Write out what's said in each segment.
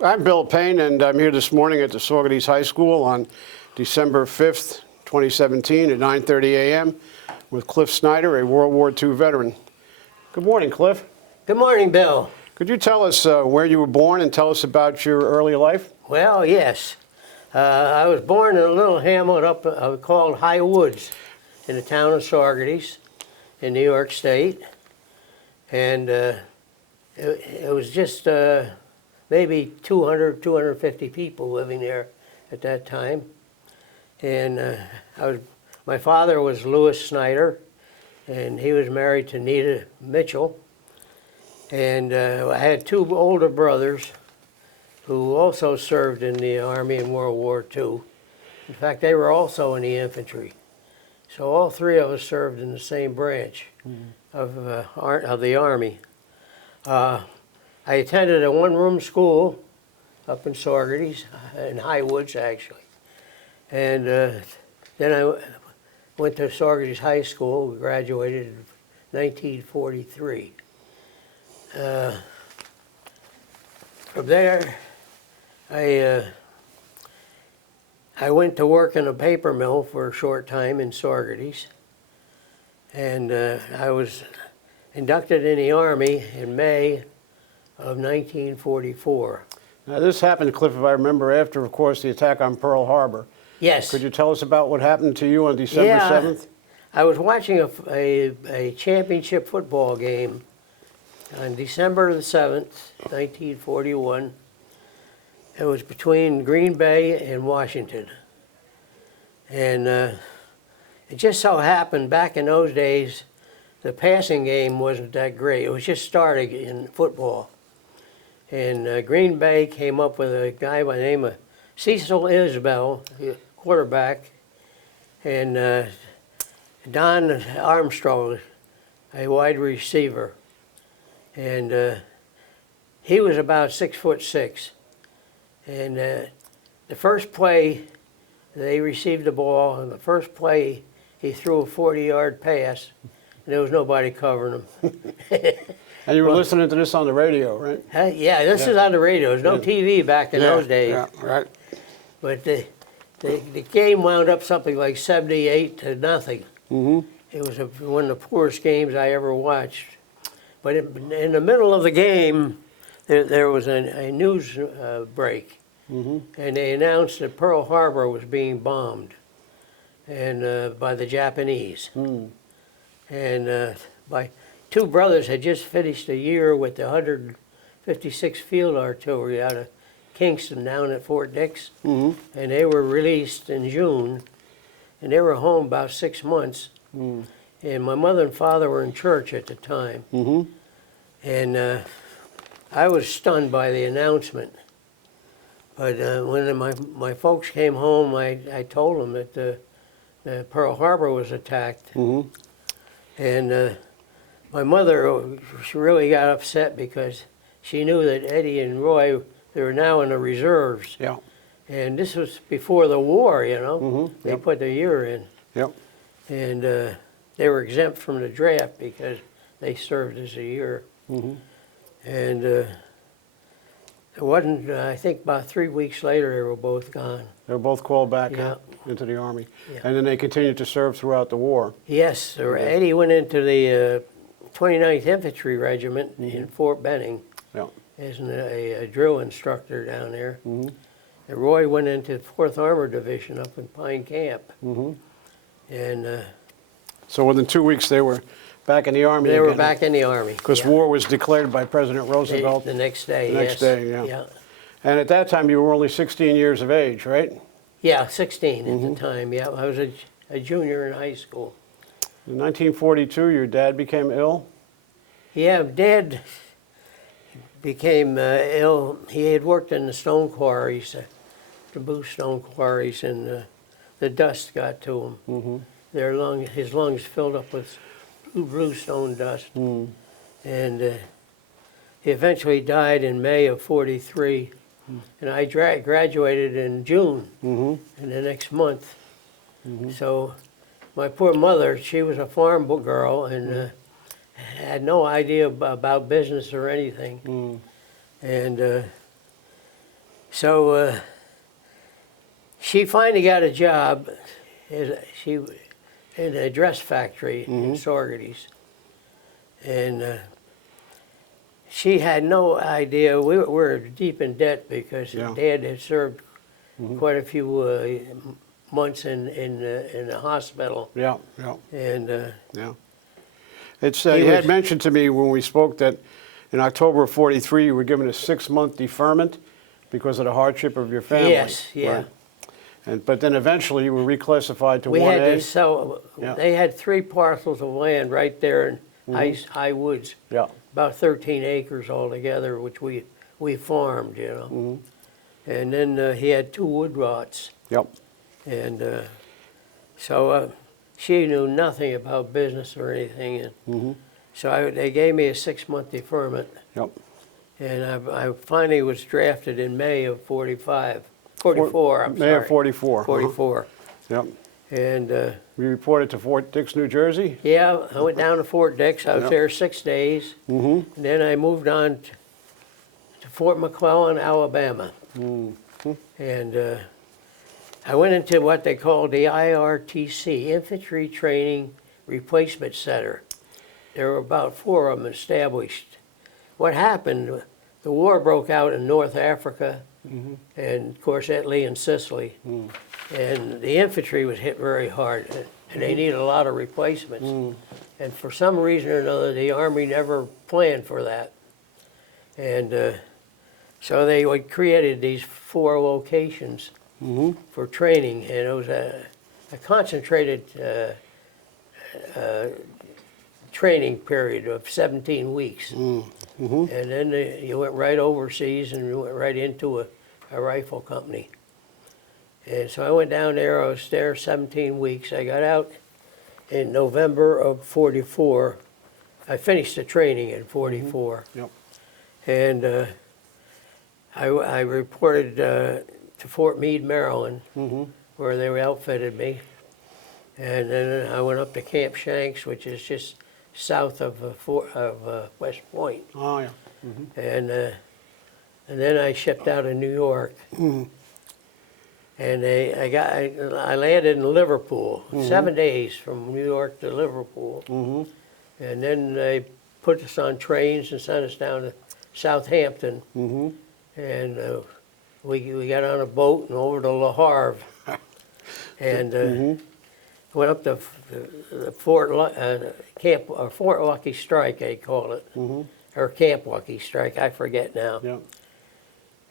I'm Bill Payne, and I'm here this morning at the Saugerties High School on December 5th, 2017 at 9:30 a.m. with Cliff Snyder, a World War II veteran. Good morning, Cliff. Good morning, Bill. Could you tell us where you were born and tell us about your early life? Well, yes. I was born in a little hamlet up called High Woods in the town of Saugerties in New York State. And it was just maybe 200, 250 people living there at that time. And my father was Louis Snyder, and he was married to Nita Mitchell. And I had two older brothers who also served in the Army in World War II. In fact, they were also in the infantry. So all three of us served in the same branch of the Army. I attended a one-room school up in Saugerties, in High Woods, actually. And then I went to Saugerties High School. We graduated in 1943. From there, I went to work in a paper mill for a short time in Saugerties, and I was inducted in the Army in May of 1944. Now, this happened, Cliff, if I remember, after, of course, the attack on Pearl Harbor. Yes. Could you tell us about what happened to you on December 7th? I was watching a championship football game on December the 7th, 1941. It was between Green Bay and Washington. And it just so happened back in those days, the passing game wasn't that great. It was just starting in football. And Green Bay came up with a guy by the name of Cecil Isbell, quarterback, and Don Armstrong, a wide receiver. And he was about 6'6". And the first play, they received the ball, and the first play, he threw a 40-yard pass, and there was nobody covering him. And you were listening to this on the radio, right? Yeah, this is on the radio. There's no TV back in those days. Yeah, right. But the game wound up something like 78-0. It was one of the poorest games I ever watched. But in the middle of the game, there was a news break, and they announced that Pearl Harbor was being bombed, and by the Japanese. And my two brothers had just finished a year with the 156th Field Artillery out of Kingston down at Fort Dix, and they were released in June, and they were home about 6 months. And my mother and father were in church at the time. And I was stunned by the announcement. But when my folks came home, I told them that Pearl Harbor was attacked. And my mother, she really got upset because she knew that Eddie and Roy, they were now in the reserves. Yeah. And this was before the war, you know. They put the year in. Yep. And they were exempt from the draft because they served as a year. And it wasn't, I think about 3 weeks later, they were both gone. They were both called back into the Army. Yeah. And then they continued to serve throughout the war. Yes, sir. Eddie went into the 29th Infantry Regiment in Fort Benning as a drill instructor down there. And Roy went into the 4th Armored Division up in Pine Camp. And so within 2 weeks, they were back in the Army they again. were back in the Army. Because war was declared by President Roosevelt. The next day, The next day, yeah. Yeah. And at that time, you were only 16 years of age, right? Yeah, 16 at the time. Yeah, I was a junior in high school. In 1942, your dad became ill? Yeah, Dad became ill. He had worked in the stone quarries, the blue stone quarries, and the dust got to him. His lungs filled up with bluestone dust. And he eventually died in May of '43. And I graduated in June, in the next month. So my poor mother, she was a farm girl and had no idea about business or anything. And So she finally got a job. She in a dress factory in Saugerties, and she had no idea. We were deep in debt because Yeah. Dad had served quite a few months in the hospital, Yeah, yeah, and yeah. It's, He you had was- mentioned to me when we spoke that in October of '43, you were given a 6-month deferment because of the hardship of your family. yes, yeah. Right. But then eventually you were reclassified to We 1A. had to sell. Yeah. They had 3 parcels of land right there in High Woods, Yeah. about 13 acres altogether, which we farmed, you know. And then he had 2 wood rots, Yep. and so she knew nothing about business or anything, and so they gave me a 6-month deferment, Yep. and I finally was drafted in May of 44. I'm May sorry, of '44. 44, Yep. and. We reported to Fort Dix, New Jersey. Yeah, I went down to Fort Dix. I was Yep. there 6 days. And then I moved on to Fort McClellan, Alabama. And I went into what they called the IRTC, Infantry Training Replacement Center. There were about 4 of them established. What happened, the war broke out in North Africa, and of course Italy and Sicily. And the infantry was hit very hard, and they needed a lot of replacements. And for some reason or another, the Army never planned for that. And so they created these 4 locations for training, and it was a concentrated training period of 17 weeks. And then you went right overseas and you went right into a rifle company. And so I went down there, I was there 17 weeks. I got out in November of 44. I finished the training in 44. Yep. And I reported to Fort Meade, Maryland, where they outfitted me. And then I went up to Camp Shanks, which is just south of West Point. Oh, yeah. And then I shipped out of New York. And I landed in Liverpool, 7 days from New York to Liverpool. And then they put us on trains and sent us down to Southampton. And we got on a boat and over to Le Havre. And went up to the Fort Lucky Strike, they call it. Or Camp Lucky Strike, I forget now. Yep.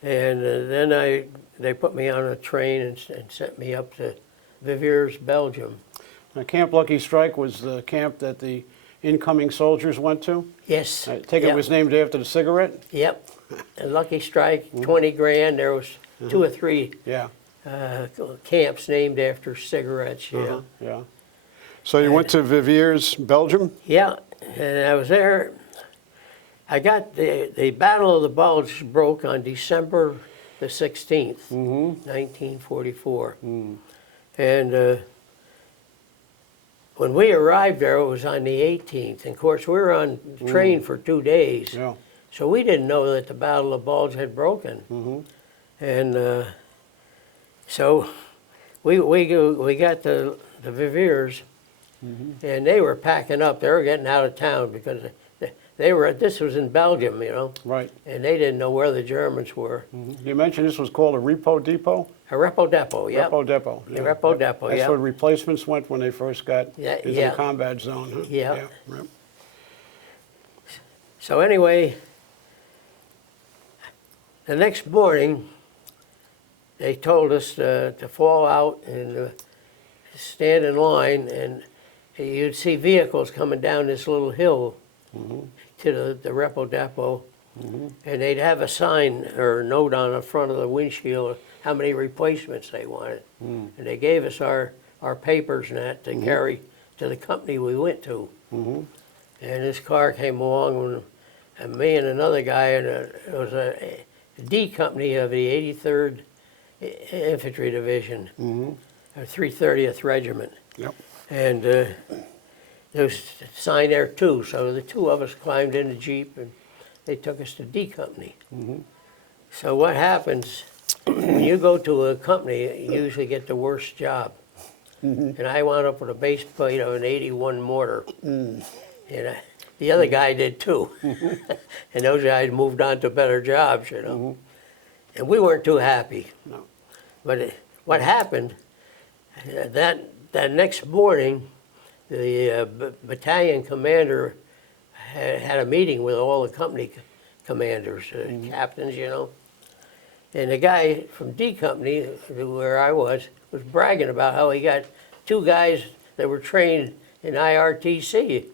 And then they put me on a train and sent me up to Viviers, Belgium. Now, Camp Lucky Strike was the camp that the incoming soldiers went to. Yes. I take it yep. was named after the cigarette? Yep. A Lucky Strike, 20 grand. There was 2 or 3 Yeah. camps named after cigarettes, yeah. Yeah. So you went to Viviers, Belgium? Yeah, and I was there. I got the Battle of the Bulge broke on December the 16th, 1944. And when we arrived there, it was on the 18th. And of course, we were on train for 2 days. Yeah. So we didn't know that the Battle of the Bulge had broken. And so we got the Viviers, and they were packing up. They were getting out of town because this was in Belgium, you know. Right. And they didn't know where the Germans were. You mentioned this was called a repo depot? A repo depot, yeah. Repo depot. A repo depot, That's yeah. where replacements went when they first got Yeah, into yeah. the combat zone, huh? Yeah. Right. So anyway, the next morning, they told us to fall out and stand in line, and you'd see vehicles coming down this little hill to the repo depot, and they'd have a sign or a note on the front of the windshield how many replacements they wanted. And they gave us our papers and that to carry to the company we went to. And this car came along, and me and another guy, and it was a D company of the 83rd Infantry Division, 330th Regiment. Yep. And there was a sign there too, so the 2 of us climbed in the Jeep and they took us to D Company. So what happens, when you go to a company, you usually get the worst job. And I wound up with a base plate of an 81 mortar. And the other guy did too. And those guys moved on to better jobs, you know. And we weren't too happy. No. But what happened, that next morning, the battalion commander had a meeting with all the company commanders, captains, you know. And the guy from D Company, where I was bragging about how he got 2 guys that were trained in IRTC.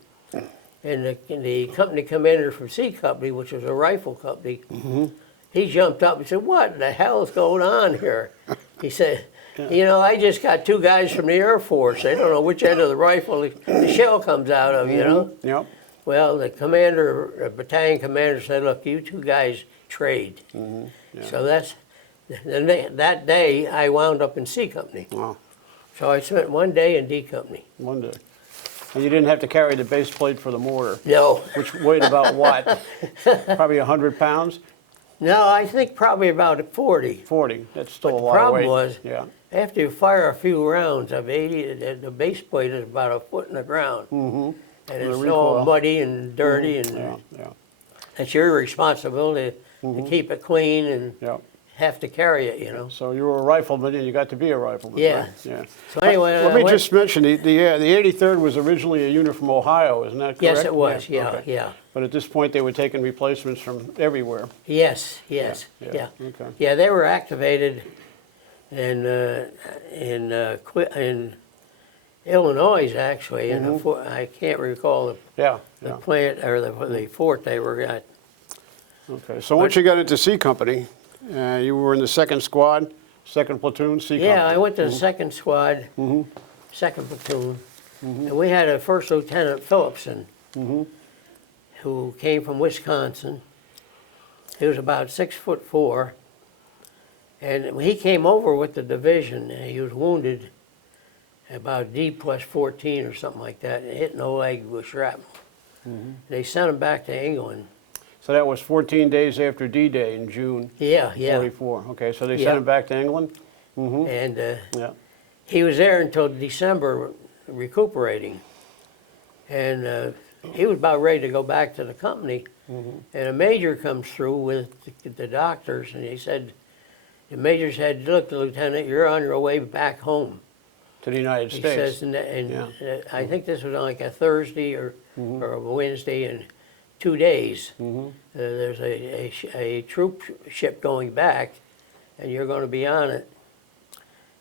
And the company commander from C Company, which was a rifle company, he jumped up and said, "What the hell is going on here?" He said, "You know, I just got 2 guys from the Air Force. They don't know which end of the rifle the shell comes out of, you know?" Yep. Well, the battalion commander said, "Look, you 2 guys trade." So that day I wound up in C Company. Wow. So I spent 1 day in D Company. 1 day. And you didn't have to carry the base plate for the mortar, No, which weighed about what? Probably 100 pounds? no, I think probably about 40. 40. That's still But a the lot of problem weight. was, Yeah. after you fire a few rounds of 80, the base plate is about a foot in the ground. And it's all recoil. muddy and dirty, and Yeah. Yeah. it's your responsibility to keep it clean and Yeah. have to carry it, you know. So you were a rifleman, and you got to be a rifleman. Yeah. Right? Yeah. So anyway, Let I me went- just mention the 83rd was originally a unit from Ohio, isn't that correct? Yes, it was. Yeah, okay. yeah. But at this point, they were taking replacements from everywhere. Yes, yes, Yeah, yeah. yeah, okay. Yeah, they were activated in Illinois, actually. In the I can't recall Yeah. the Yeah. plant or the fort they were at. Okay. So once you got into C Company, you were in the 2nd Squad, 2nd Platoon, C Company. Yeah, I went to the 2nd Squad, 2nd Platoon, and we had a First Lieutenant Phillipson, who came from Wisconsin. He was about 6'4", and he came over with the division. And he was wounded about D+14 or something like that, and hit in the leg with shrapnel. They sent him back to England. So that was 14 days after D-Day in June Yeah, yeah. 44. Okay, so they Yeah. sent him back to England? And Yeah. he was there until December recuperating. And he was about ready to go back to the company. And a major comes through with the doctors, and he said, the major said, "Look, Lieutenant, you're on your way back home." To the United He States. says, and Yeah. I think this was on like a Thursday or a Wednesday, in 2 days. There's a troop ship going back, and you're going to be on it.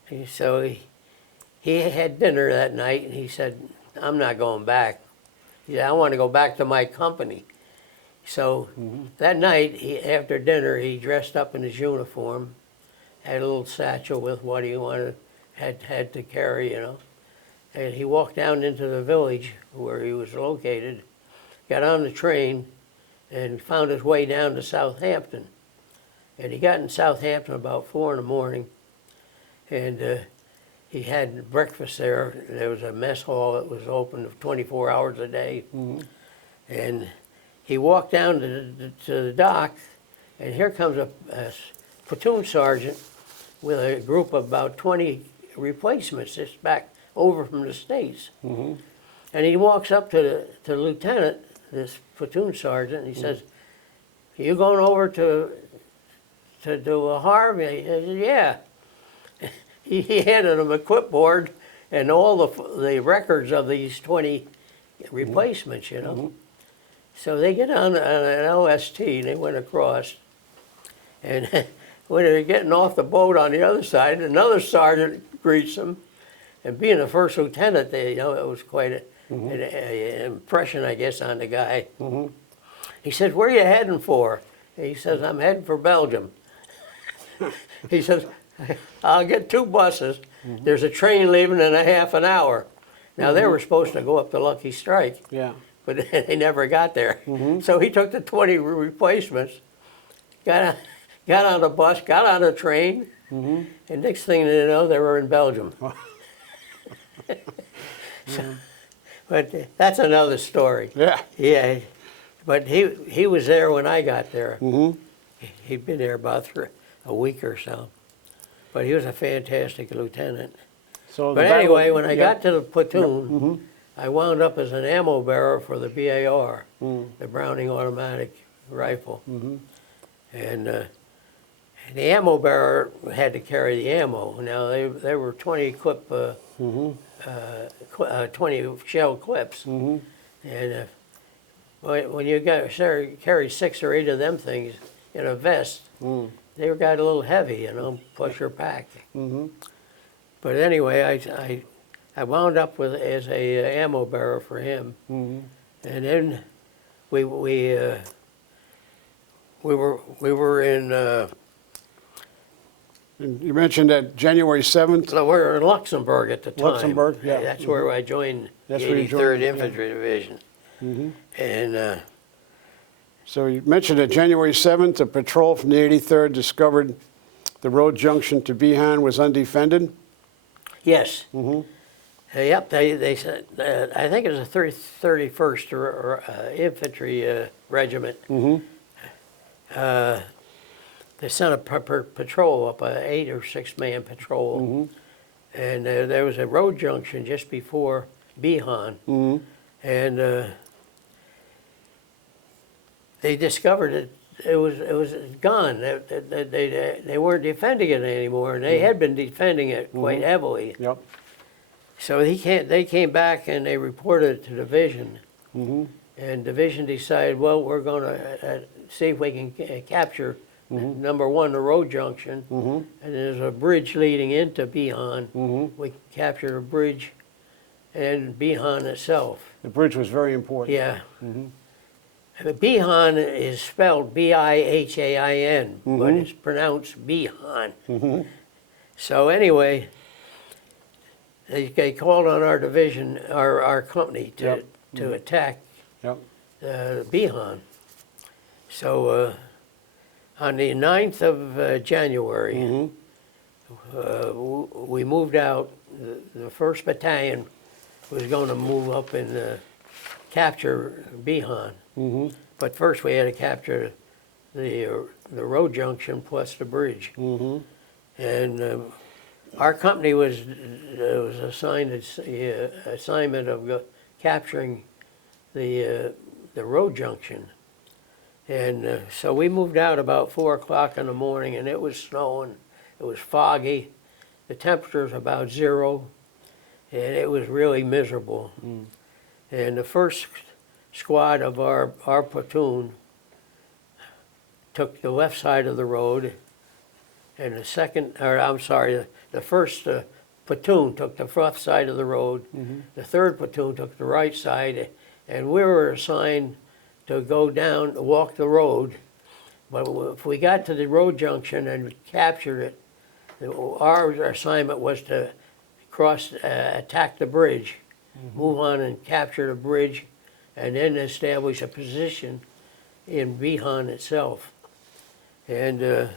And so he had dinner that night, and he said, "I'm not going back. He said, I want to go back to my company." So that night, after dinner, he dressed up in his uniform, had a little satchel with what he had to carry, you know. And he walked down into the village where he was located, got on the train, and found his way down to Southampton. And he got in Southampton about 4 in the morning, and he had breakfast there. There was a mess hall that was open 24 hours a day. And he walked down to the dock, and here comes a platoon sergeant with a group of about 20 replacements just back over from the States. And he walks up to the lieutenant, this platoon sergeant, and he says, "You going over to Harvey?" He said, "Yeah." He handed him a clipboard and all the records of these 20 replacements, you know. So they get on an LST, and they went across. And when they're getting off the boat on the other side, another sergeant greets them. And being a first lieutenant, it was quite an impression, I guess, on the guy. He said, "Where are you heading for?" And he says, "I'm heading for Belgium." He says, "I'll get 2 buses. There's a train leaving in a half an hour." Now, they were supposed to go up to Lucky Strike, Yeah. but they never got there. So he took the 20 replacements, got on the bus, got on a train, and next thing you know, they were in Belgium. But that's another story. Yeah. Yeah, but he was there when I got there. He'd been there about a week or so. but he was a fantastic lieutenant. So But the battle- anyway, when I yeah. got to the platoon, I wound up as an ammo bearer for the BAR, the Browning automatic rifle. And the ammo bearer had to carry the ammo. Now, they were 20 clip, 20 shell clips. And when you carry 6 or 8 of them things in a vest, they got a little heavy, plus your pack. But anyway, I wound up as a ammo bearer for him, and then we were in And you mentioned that January 7th. we were in Luxembourg at the time. Luxembourg, yeah. That's where I joined That's the where you 83rd joined, yeah. Infantry Division, and. So you mentioned that January 7th, a patrol from the 83rd discovered the road junction to Behan was undefended. Yes. Yep, they said, I think it was the 31st Infantry Regiment. They sent a patrol up, an 8 or 6 man patrol. And there was a road junction just before Behan. And they discovered it was gone. They weren't defending it anymore, and they had been defending it quite heavily. Yep. So they came back and they reported it to division, and division decided, well, we're going to see if we can capture number one, the road junction, and there's a bridge leading into Behan. We captured a bridge and Behan itself. The bridge was very important. Yeah. Behan is spelled Bihain, but it's pronounced Behan. So anyway, they called on our division, our company, to attack Yep. Behan. So on the 9th of January, we moved out. The 1st Battalion was going to move up and capture Behan. But first we had to capture the road junction plus the bridge. And our company was assigned the assignment of capturing the road junction. And so we moved out about 4 o'clock in the morning, and it was snowing. It was foggy. The temperature was about 0, and it was really miserable. And the first squad of our platoon took the left side of the road, and the first platoon took the left side of the road, the 3rd platoon took the right side, and we were assigned to go down, walk the road. But if we got to the road junction and captured it, our assignment was to attack the bridge, move on and capture the bridge, and then establish a position in Behan itself. And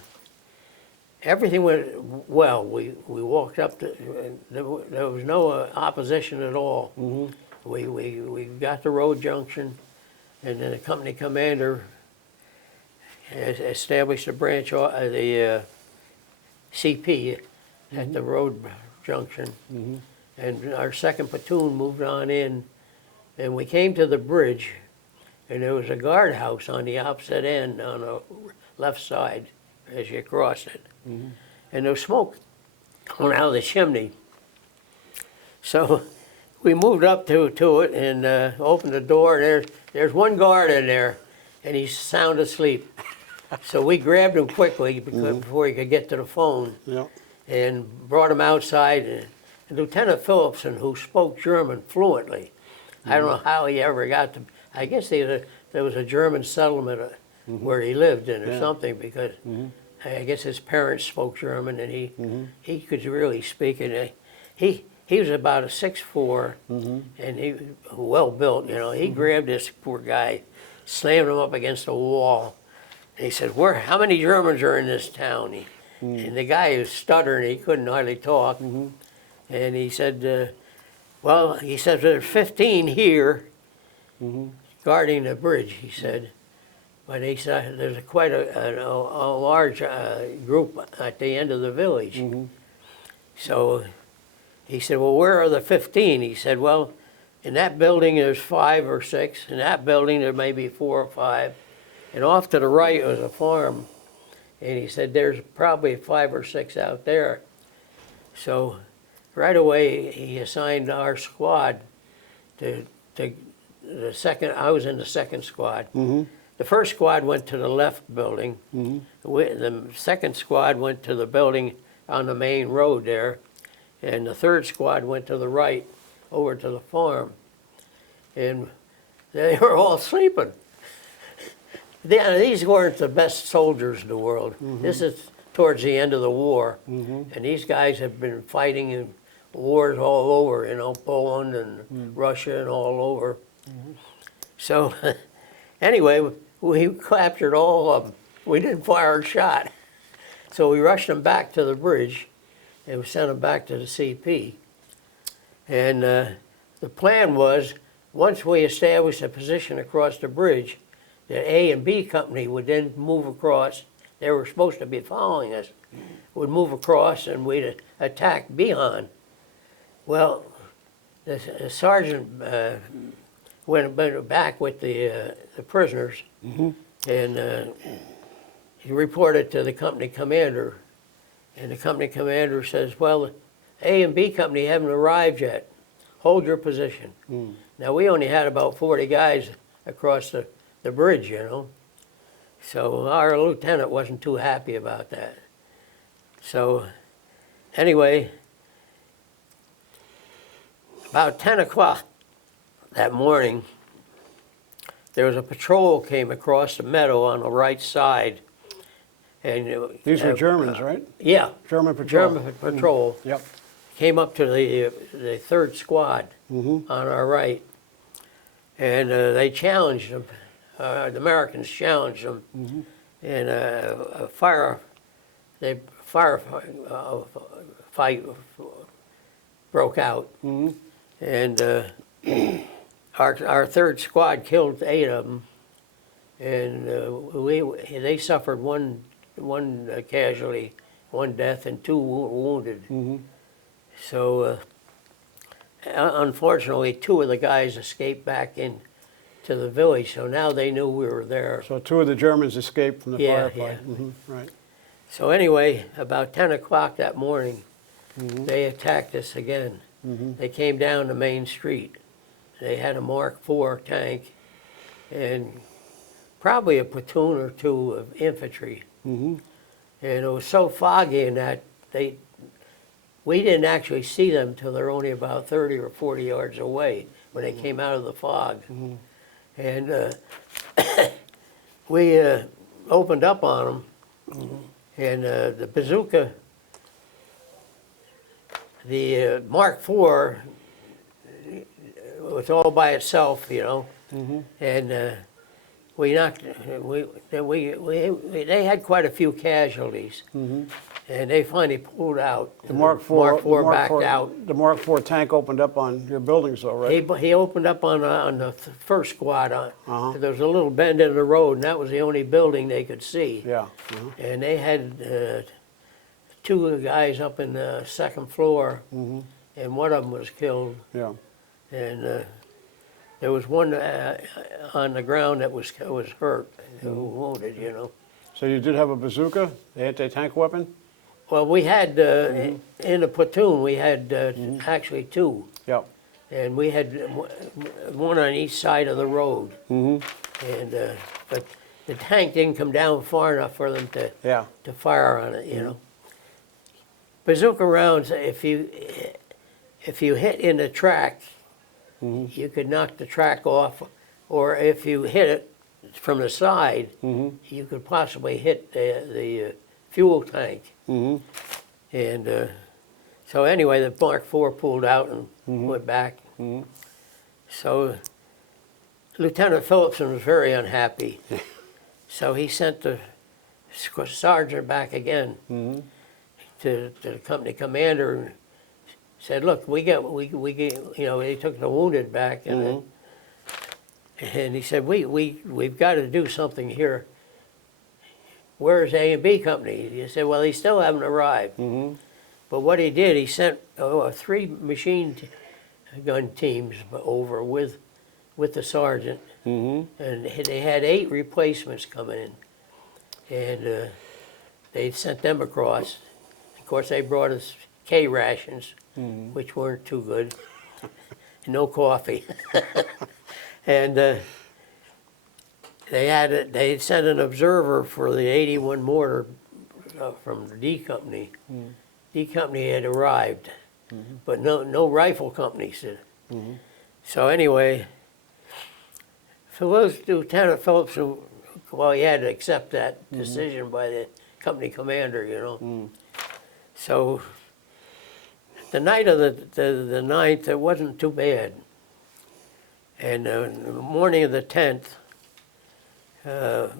everything went well. We walked up to, there was no opposition at all. We got the road junction, and then the company commander established a branch, the CP at the road junction. And our 2nd platoon moved on in, and we came to the bridge, and there was a guardhouse on the opposite end on the left side as you cross it. And there was smoke coming out of the chimney. So we moved up to it and opened the door, and there's one guard in there, and he's sound asleep. So we grabbed him quickly before he could get to the phone, and brought him outside. And Lieutenant Phillipson, who spoke German fluently, I don't know how he ever got to, I guess there was a German settlement where he lived in or something, because I guess his parents spoke German, and he could really speak it. He was about a 6'4", and he well built, He grabbed this poor guy, slammed him up against a wall, and he said, how many Germans are in this town? And the guy was stuttering, he couldn't hardly talk. And he said, he said, there's 15 here guarding the bridge, he said. But he said there's quite a large group at the end of the village. So he said, well, where are the 15? He said, well, in that building there's 5 or 6. In that building there may be 4 or 5. And off to the right was a farm. And he said, there's probably 5 or 6 out there. So right away he assigned our squad to the second. I was in the second squad. The first squad went to the left building. The second squad went to the building on the main road there. And the third squad went to the right, over to the farm. And they were all sleeping. These weren't the best soldiers in the world. This is towards the end of the war. And these guys have been fighting in wars all over, you know, Poland and Russia and all over. So anyway, we captured all of them. We didn't fire a shot. So we rushed them back to the bridge and we sent them back to the CP. And the plan was, once we established a position across the bridge, the A and B company would then move across. They were supposed to be following us, would move across and we'd attack beyond. Well, the sergeant went back with the prisoners, and he reported to the company commander. And the company commander says, well, the A and B company haven't arrived yet. Hold your position. Now, we only had about 40 guys across the bridge, you know. So our lieutenant wasn't too happy about that. So anyway, about 10 o'clock that morning, there was a patrol came across the meadow on the right side. And These were Germans, right? Yeah. German patrol. German patrol. Yep. Came up to the third squad on our right. And they challenged them. The Americans challenged them. And a fight broke out. And our third squad killed 8 of them. And they suffered one casualty, 1 death, and 2 wounded. So unfortunately, 2 of the guys escaped back into the village, so now they knew we were there. So 2 of the Germans escaped from the firefight. Yeah. Right. So anyway, about 10 o'clock that morning, they attacked us again. They came down the main street. They had a Mark IV tank and probably a platoon or 2 of infantry. And it was so foggy in that we didn't actually see them till they're only about 30 or 40 yards away when they came out of the fog. And we opened up on them, and the bazooka, the Mark IV, was all by itself, you know, and we knocked. They had quite a few casualties, and they finally pulled out. The Mark IV, backed out. The Mark IV tank opened up on your buildings, though, right? He opened up on the first squad. There was a little bend in the road, and that was the only building they could see. Yeah. And they had 2 of the guys up in the second floor, and one of them was killed. Yeah. And there was one on the ground that was hurt, wounded, you know. So you did have a bazooka, the anti-tank weapon? Well, we had, in the platoon, we had actually 2. Yep. And we had one on each side of the road. And but the tank didn't come down far enough for them to fire on it, you know. Bazooka rounds, if you hit in the track, you could knock the track off, or if you hit it from the side, you could possibly hit the fuel tank. And so anyway, the Mark IV pulled out and went back. So Lieutenant Phillipson was very unhappy. So he sent the sergeant back again to the company commander and said, "Look, we get, you know, they took the wounded back, and And he said, we've got to do something here. Where's A and B Company? He said, well, they still haven't arrived. But what he did, he sent 3 machine gun teams over with the sergeant. And they had 8 replacements coming in. And they sent them across. Of course, they brought us K rations, which weren't too good. No coffee. And they sent an observer for the 81 mortar from the D Company. D Company had arrived, but no rifle company said. So anyway, Lieutenant Phillips, well, he had to accept that decision by the company commander, you know. So the night of the 9th, it wasn't too bad. And the morning of the 10th, it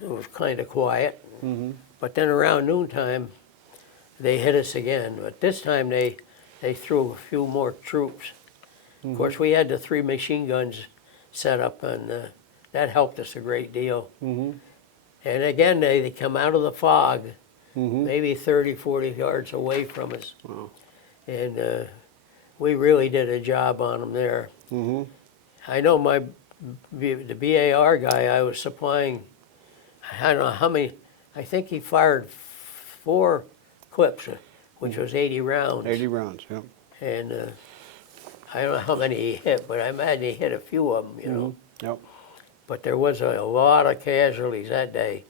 was kind of quiet. But then around noontime, they hit us again. But this time they threw a few more troops. Of course, we had the 3 machine guns set up, and that helped us a great deal. And again, they come out of the fog, maybe 30, 40 yards away from us. Wow. And we really did a job on them there. I know the BAR guy I was supplying, I don't know how many, I think he fired 4 clips, which was 80 rounds. 80 rounds, yeah. And I don't know how many he hit, but I imagine he hit a few of them, you know. Yep. But there was a lot of casualties that day.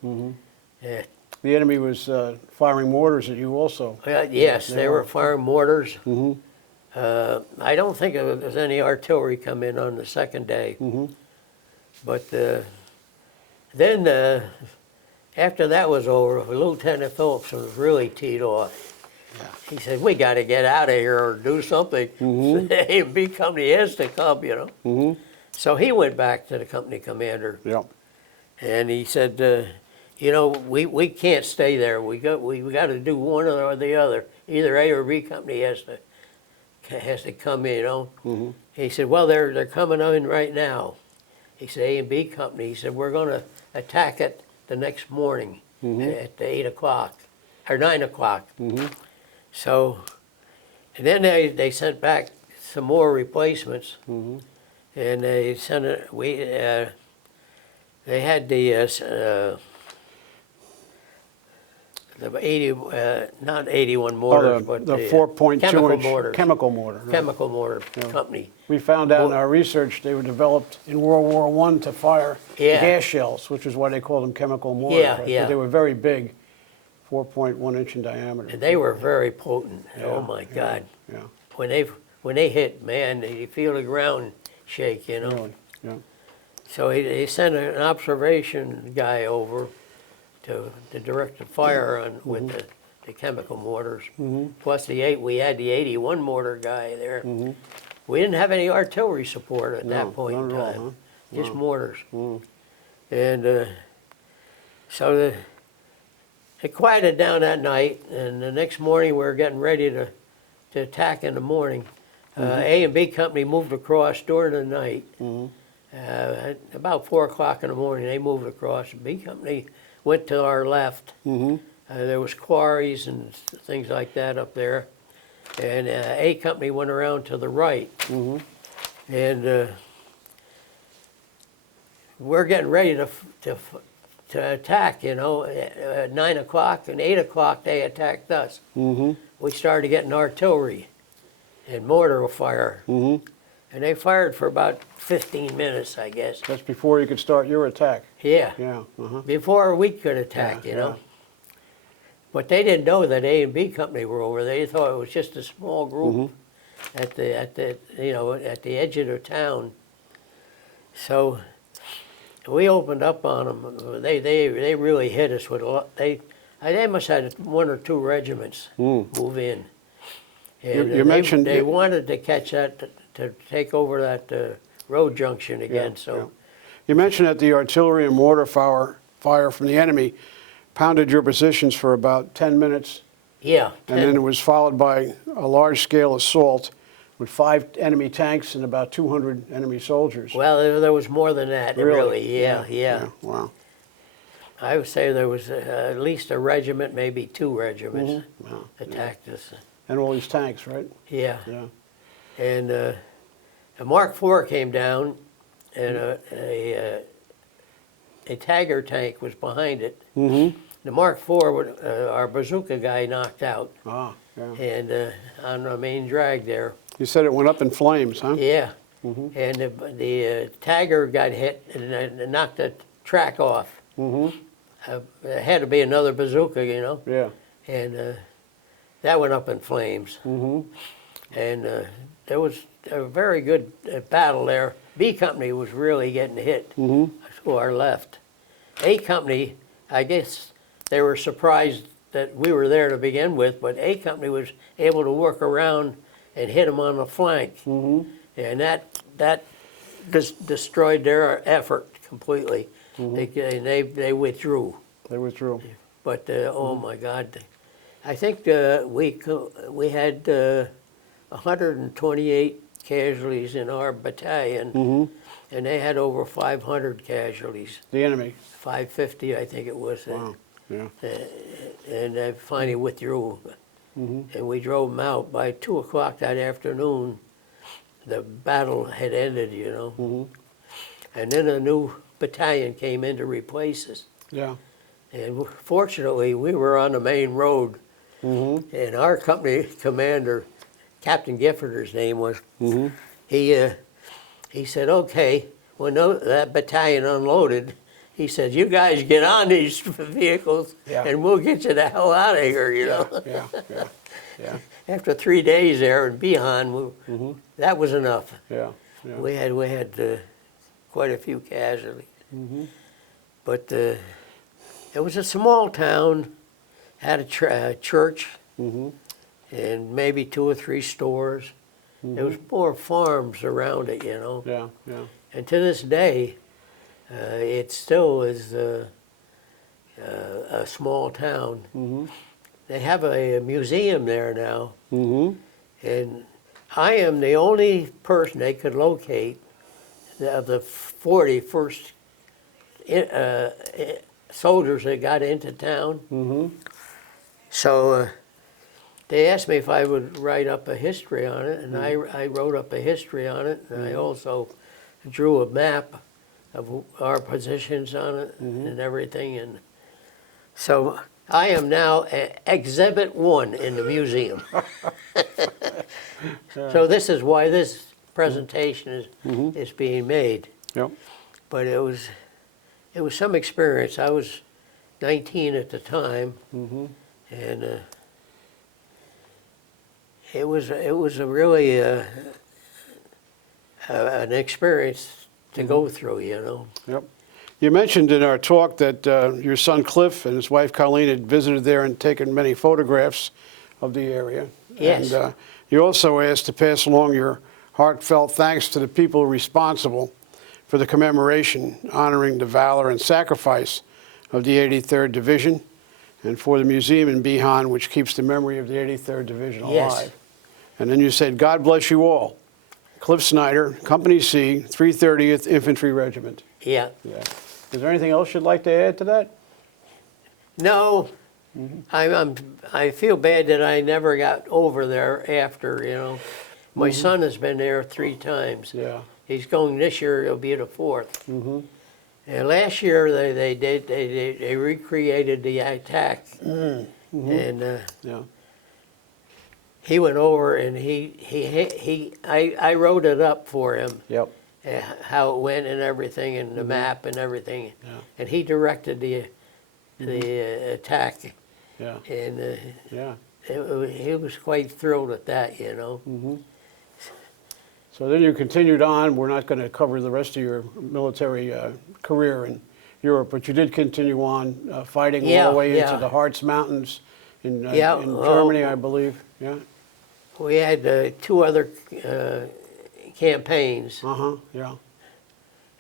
Yeah. The enemy was firing mortars at you also. Yes, they were firing mortars. I don't think there was any artillery come in on the second day. But then after that was over, Lieutenant Phillips was really teed off. He said, we got to get out of here or do something. A and B Company has to come, you know. So he went back to the company commander. Yep. And he said, you know, we can't stay there. We got to do one or the other. Either A or B Company has to come in, you know. He said, well, they're coming in right now. He said, A and B Company. He said, we're going to attack it the next morning at 8 o'clock or 9 o'clock. So, and then they sent back some more replacements, and they sent it. They had the 80, not 81 mortars, but the 4.2 chemical inch mortars. chemical mortar. Right. Chemical mortar company. We found out in our research they were developed in World War I to fire gas shells, which is why they called them chemical mortars. Yeah, right? yeah. But they were very big, 4.1 inch in diameter. And they were very potent. Oh my God! Yeah. When they hit, man, you feel the ground shake, you know. Really. Yeah. So he sent an observation guy over to direct the fire on with the chemical mortars. Plus we had the 81 mortar guy there. We didn't have any artillery support at that point in not at time, all, just mortars. And so it quieted down that night, and the next morning we were getting ready to attack in the morning. A and B Company moved across during the night. At about 4 o'clock in the morning, they moved across. B Company went to our left. There was quarries and things like that up there. And A Company went around to the right. And we're getting ready to attack, you know. At 9 o'clock and 8 o'clock, they attacked us. We started getting artillery and mortar fire. And they fired for about 15 minutes, I guess. That's before you could start your attack. Yeah. Yeah. Before we could attack, you know. But they didn't know that A and B Company were over. They thought it was just a small group at the edge of the town. So we opened up on them. They really hit us with a lot. They must have had 1 or 2 regiments move in. And You mentioned they wanted to catch that to take over that road junction again. You mentioned that the artillery and mortar fire from the enemy pounded your positions for about 10 minutes. Yeah. And then it was followed by a large-scale assault with 5 enemy tanks and about 200 enemy soldiers. Well, there was more than that, really. Yeah. Wow. I would say there was at least a regiment, maybe 2 regiments Wow. attacked us. And all these tanks, right? Yeah. Yeah. And a Mark IV came down, and a Tiger tank was behind it. Mm-hmm. The Mark IV, our bazooka guy knocked out, Ah, yeah. and on the main drag there. You said it went up in flames, huh? Yeah. And the Tiger got hit and knocked the track off. Mm-hmm. It had to be another bazooka, you know. Yeah. And that went up in flames. Mm-hmm. And there was a very good battle there. B Company was really getting hit to our left. A Company, I guess they were surprised that we were there to begin with, but A Company was able to work around and hit them on the flank. And that destroyed their effort completely. They withdrew. They withdrew. But oh my God, I think we had 128 casualties in our battalion, and they had over 500 casualties. The enemy. 550, I think it was. Wow. Yeah. And they finally withdrew, and we drove them out. By 2 o'clock that afternoon, the battle had ended, you know. And then a new battalion came in to replace us. Yeah. And fortunately, we were on the main road, and our company commander, Captain Gifforder's name was, he said, okay, when that battalion unloaded, he said, you guys get on these vehicles, and we'll get you the hell out of here, you know. Yeah. After 3 days there in Bihan, that was enough. Yeah. We had quite a few casualties. But it was a small town, had a church, and maybe 2 or 3 stores. There was more farms around it, you know. Yeah. And to this day, it still is a small town. They have a museum there now, and I am the only person they could locate of the 40 first soldiers that got into town. So they asked me if I would write up a history on it, and I wrote up a history on it, and I also drew a map of our positions on it and everything. And so I am now Exhibit 1 in the museum. So this is why this presentation is being made. Yep. But it was some experience. I was 19 at the time, and it was a really an experience to go through, you know. Yep. You mentioned in our talk that your son Cliff and his wife Colleen had visited there and taken many photographs of the area. Yes. And you also asked to pass along your heartfelt thanks to the people responsible for the commemoration honoring the valor and sacrifice of the 83rd Division, and for the museum in Bihan, which keeps the memory of the 83rd Division alive. Yes. And then you said, God bless you all. Cliff Snyder, Company C, 330th Infantry Regiment. Yeah. Yeah. Is there anything else you'd like to add to that? No, I feel bad that I never got over there after, you know. My son has been there 3 times. Yeah. He's going this year, it'll be the 4th. And last year they recreated the attack. And Yeah. he went over and I wrote it up for him. Yep. How it went and everything, and the map and everything. Yeah. And he directed the attack. Yeah. And Yeah. he was quite thrilled at that, you know. So then you continued on. We're not going to cover the rest of your military career in Europe, but you did continue on fighting all the way into the Harz Mountains in Germany, I believe. Yeah. We had 2 other campaigns, Yeah.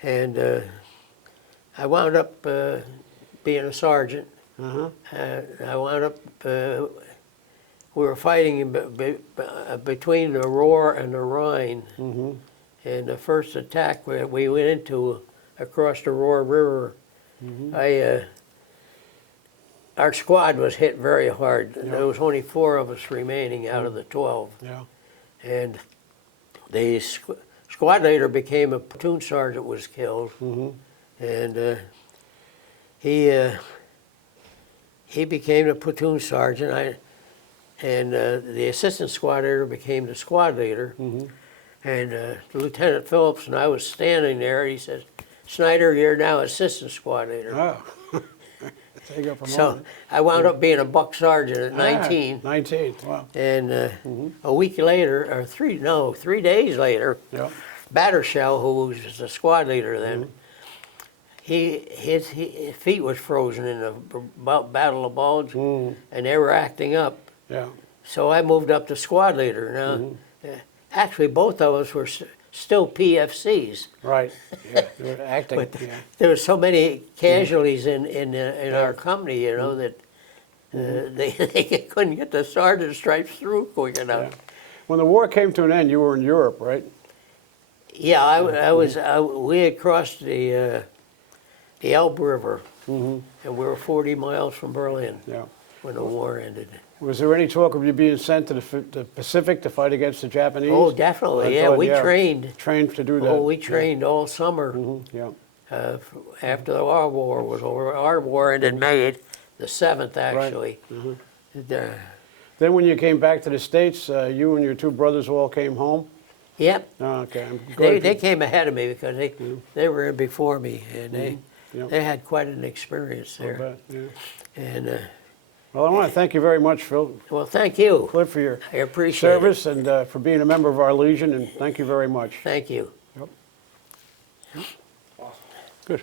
and I wound up being a sergeant. I wound up we were fighting between the Ruhr and the Rhine. And the first attack we went into across the Ruhr River, our squad was hit very hard. Yeah. There was only 4 of us remaining out of the 12. Yeah. And the squad leader became a platoon sergeant, was killed. And he became the platoon sergeant. The assistant squad leader became the squad leader. And Lieutenant Phillips and I was standing there, and he says, "Snyder, you're now assistant squad leader." Oh. Take up a So moment. I wound up being a buck sergeant at 19. 19, wow. And a week later, or 3 days later, Yeah. Battershell, who was the squad leader then, his feet was frozen in the Battle of Bulge, and they were acting up. Yeah. So I moved up to squad leader. Now, actually, both of us were still PFCs. Right. Yeah. They were acting. But Yeah. there were so many casualties in our company, you know, that they couldn't get the sergeant stripes through quick enough. Yeah. When the war came to an end, you were in Europe, right? Yeah, we had crossed the Elbe River, and we were 40 miles from Berlin Yeah. when the war ended. Was there any talk of you being sent to the Pacific to fight against the Japanese? Oh, definitely. I Yeah, thought, we trained. Trained to do that. Oh, we trained all summer. Yeah. After our war was over. Our war ended May the 7th, actually. Then when you came back to the States, you and your 2 brothers all came home? Yep. Oh, okay. I'm glad They you- came ahead of me because they were in before me, and Yeah. they had quite an experience I there. bet, yeah. And Well, I want to thank you very much, Phil, well, thank you. Cliff, for your I appreciate service and for being a member of our Legion, and thank you very much. it. Thank you. Good.